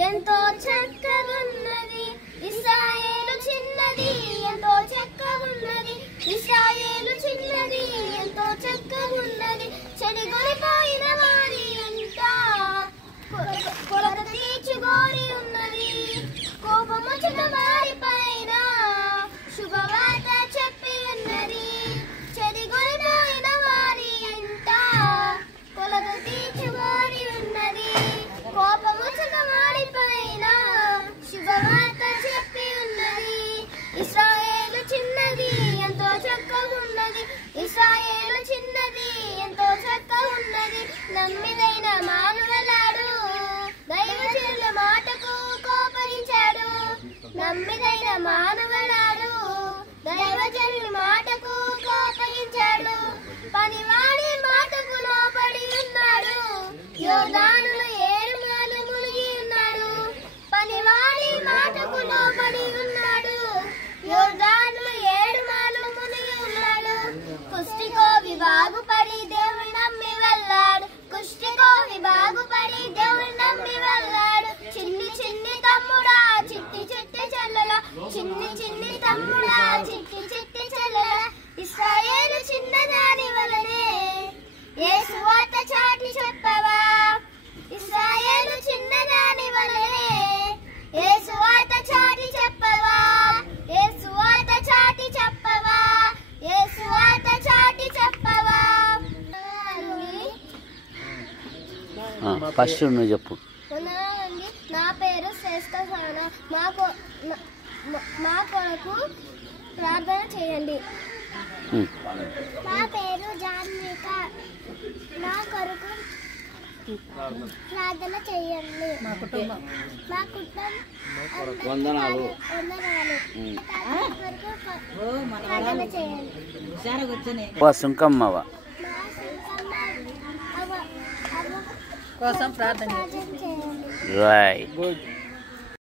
ఎంతో చక్కగున్నది ఇశ్రాయేలు చిన్నది, ఎంతో చక్కగున్నది ఇశ్రాయేలు చిన్నది, ఎంతో చక్కగున్నది. చెడిగొలిపోయిన వారి అంతా కొలత తీర్చుగోరి ఉన్నది. కోపముచ్చిన వారి పైన శుభవార్త చెప్పి ఉన్నది. చెడిగొలిపోయిన వారి అంతా కొలత తీర్చుగోరి ఉన్నది. కోపముచ్చిన వారి పైన శుభవార్త చెప్పి ఉన్నది. ఇశ్రాయేలు చిన్నది, ఎంతో చక్కగున్నది ఇశ్రాయేలు చిన్నది, ఎంతో చక్కగున్నది. నమ్మిదైన మానవులాడు దైవజనుల మాటకు కోపగించాడు. నమ్మిదైన మానవులాడు దైవజనుల మాటకు కోపగించాడు. పనివాడి మాటకు లోబడి ఉన్నాడు. యోర్దానులో 7 మార్లు మునిగి ఉన్నాడు. పనివాడి మాటకు లోబడి ఉన్నాడు. యోర్దానులో 7 మార్లు మునిగి ఉన్నాడు. కుష్టికోవి బాగుపడి దేవుని నమ్మి వెళ్ళాడు. కుష్టికోవి బాగుపడి దేవుని నమ్మి వెళ్ళాడు. చిన్ని చిన్ని తమ్ముడా చిట్టి చిట్టి చెల్లెల, చిన్ని చిన్ని తమ్ముడా చిట్టి చిట్టి చెల్లెల, ఇశ్రాయేలు చిన్నదాని వలనే యేసు వార్త చాటి చెప్పవా. ఇశ్రాయేలు చిన్నదాని వలనే యేసు వార్త చాటి చెప్పవా. యేసు వార్త చాటి చెప్పవా. యేసు వార్త చాటి చెప్పవా. ఫస్ట్ నువ్వు చెప్పు. నా పేరు శ్రేష్ఠ సాన. మా కొరకు ప్రార్థన చేయండి. నా పేరు జాన్విక. నా కొరకు ప్రార్థన చేయండి. మా కుటుంబం వందనాలు. ప్రార్థన చేయండి. సుంకమ్మవ కోసం ప్రార్థన చేయండి. రైట్.